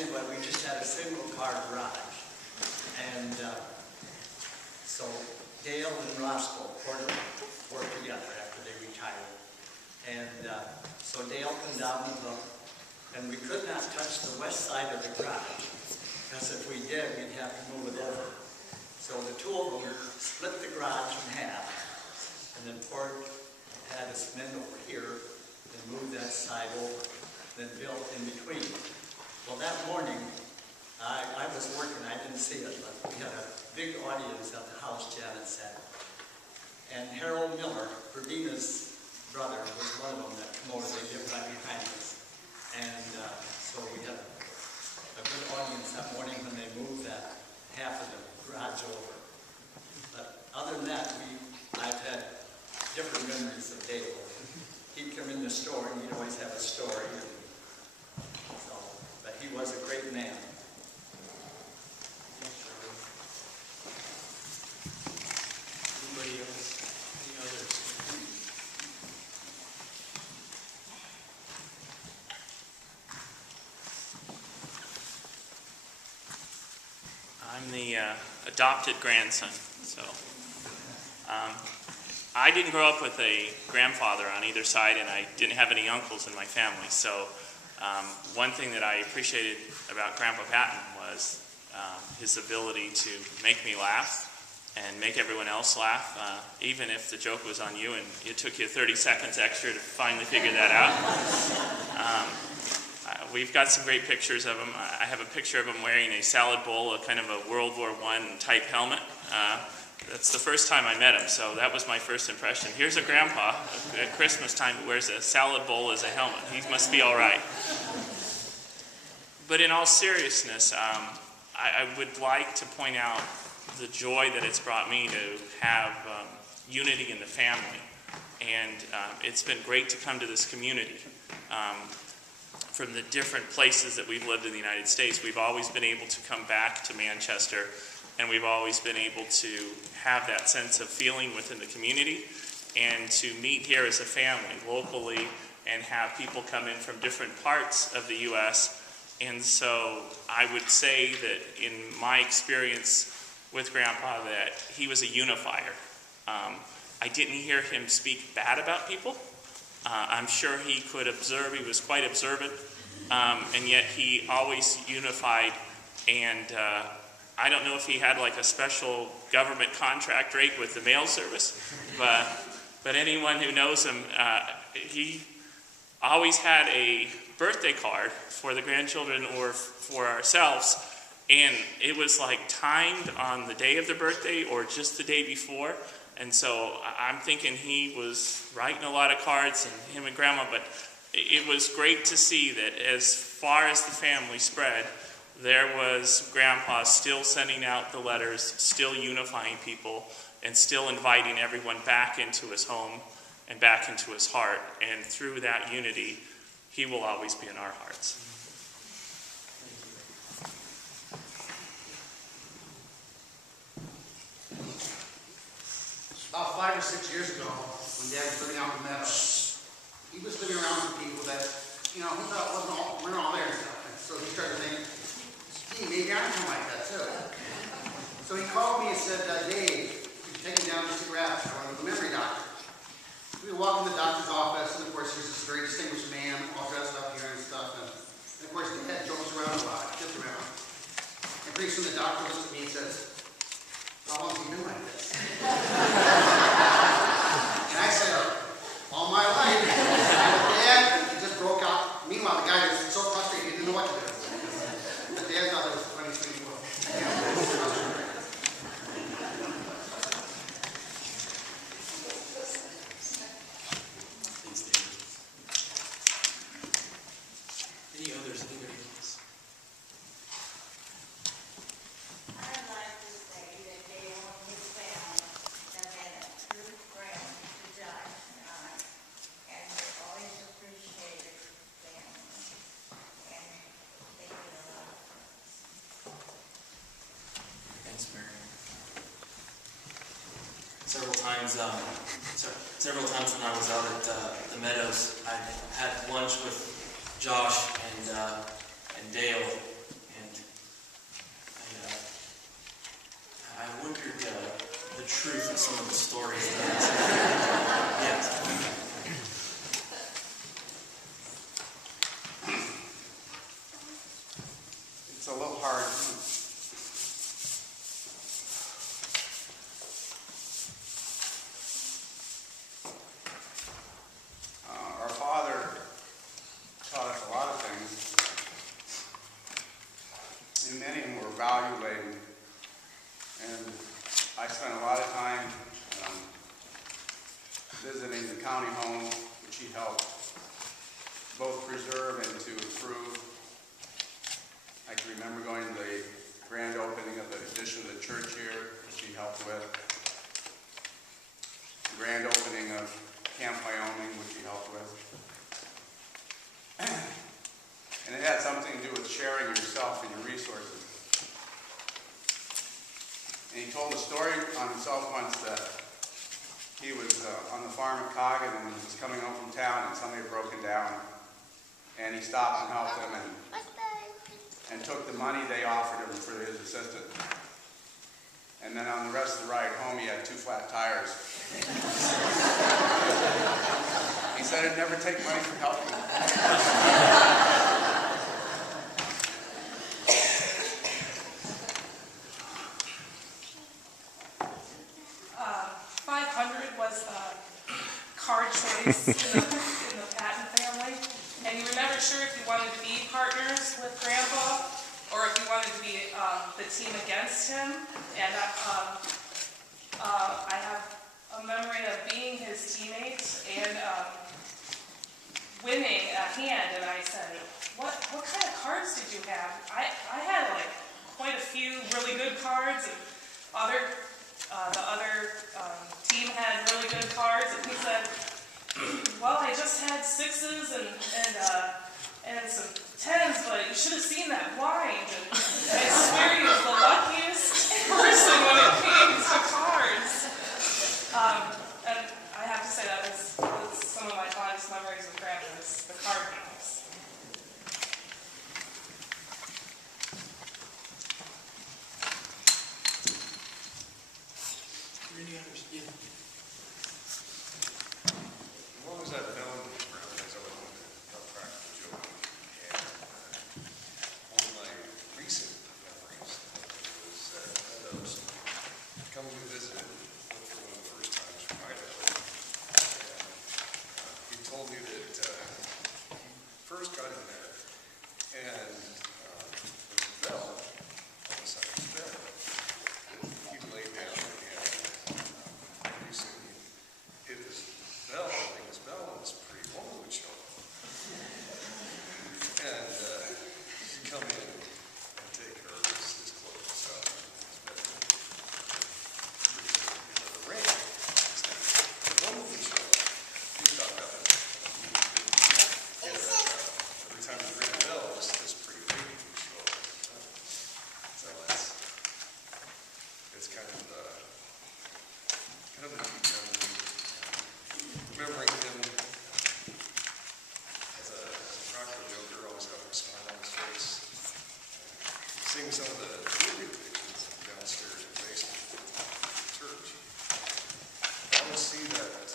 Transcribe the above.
anyway, we just had a single car garage. And so Dale and Roscoe worked together after they retired. And so Dale come down the hook, and we could not touch the west side of the garage, because if we did, we'd have to move it over. So the two of them split the garage in half, and then Ford had us come in over here and move that side over, then built in between. Well, that morning, I was working, I didn't see it, but we had a big audience at the house, Janet said. And Harold Miller, Verdina's brother, was one of them that came over. They lived right behind us. And so we had a good audience that morning when they moved that half of the garage over. But other than that, I've had different memories of Dale. He'd come in the store and he'd always have a story. And so, but he was a great man. Anybody else? Any others? I'm the adopted grandson, so I didn't grow up with a grandfather on either side, and I didn't have any uncles in my family. So one thing that I appreciated about Grandpa Patton was his ability to make me laugh and make everyone else laugh, even if the joke was on you and it took you 30 seconds extra to finally figure that out. We've got some great pictures of him. I have a picture of him wearing a salad bowl, a kind of a World War I type helmet. That's the first time I met him, so that was my first impression. Here's a grandpa at Christmas time who wears a salad bowl as a helmet. He must be all right. But in all seriousness, I would like to point out the joy that it's brought me to have unity in the family. And it's been great to come to this community. From the different places that we've lived in the United States, we've always been able to come back to Manchester, and we've always been able to have that sense of feeling within the community and to meet here as a family locally and have people come in from different parts of the U.S. And so I would say that in my experience with Grandpa that he was a unifier. I didn't hear him speak bad about people. I'm sure he could observe, he was quite observant, and yet he always unified. And I don't know if he had like a special government contract rate with the mail service, but anyone who knows him, he always had a birthday card for the grandchildren or for ourselves, and it was like timed on the day of the birthday or just the day before. And so I'm thinking he was writing a lot of cards, and him and Grandma, but it was great to see that as far as the family spread, there was Grandpa still sending out the letters, still unifying people, and still inviting everyone back into his home and back into his heart. And through that unity, he will always be in our hearts. About 5 or 6 years ago, when Dad was living out in the meadows, he was living around with people that, you know, he thought we're all there and stuff. And so he started thinking, gee, maybe I can like that too. So he called me and said, Dave, could you take me down to see Rabbit? I want to go to the memory doctor. We walk in the doctor's office, and of course, there's this very distinguished man, all dressed up here and stuff. And of course, Dad jokes around a lot, gets around. And pretty soon the doctor looks at me and says, how long have you been like this? And I said, all my life. Dad, he just broke out. Meanwhile, the guy was so frustrated, he didn't know what to do. But Dad thought that was the funniest thing in the world. Thanks, David. Any others? Anybody else? I'd like to say that Dale and his family have been a true friend to Josh and I, and we always appreciated family, and they did a lot for us. Thanks, Mary. Several times when I was out at the Meadows, I had lunch with Josh and Dale, truth of some of the stories. Yes. It's a little hard. Our father taught us a lot of things, and many of them were value-laden. And I spent a lot of time visiting the county home, which he helped both preserve and to improve. I can remember going to the grand opening of the addition of the church here, which he helped with. The grand opening of Camp Wyoming, which he helped with. And it had something to do with sharing yourself and your resources. And he told a story on himself once that he was on the farm at Coggin and he was coming home from town and somebody had broken down. And he stopped and helped them and took the money they offered him for his assistance. And then on the rest of the ride home, he had 2 flat tires. He said, "I'd never take money for helping." 500 was the card choice in the Patton family, and you were never sure if you wanted to be partners with Grandpa or if you wanted to be the team against him. And I have a memory of being his teammate and winning a hand, and I said, what kind of cards did you have? I had like quite a few really good cards, and the other team had really good cards, and he said, well, I just had 6s and some 10s, but you should have seen that blind. And I swear he was the luckiest person when it came to cards. And I have to say that was some of my fondest memories of Grandpa, is the card games. Any others? Yeah. As long as I've known Grandpa, he's always been a practical joke. And one of my recent memories was those coming to visit for one of the first times from Idaho. And he told me that he first got in there and there was a bell on the side of his bed. He laid down and pretty soon he hit his bell, and his bell, and this pretty woman would show up. And he'd come in and take her his clothes out of his bedroom. Pretty soon he'd get another ring. The woman would show up. He stopped up and get her out. Every time he rang the bell, this pretty lady would show up. So it's kind of a neat memory. Remembering him as a practical joker, always having a smile on his face. Seeing some of the movie pictures downstairs in the basement of the church, I always see that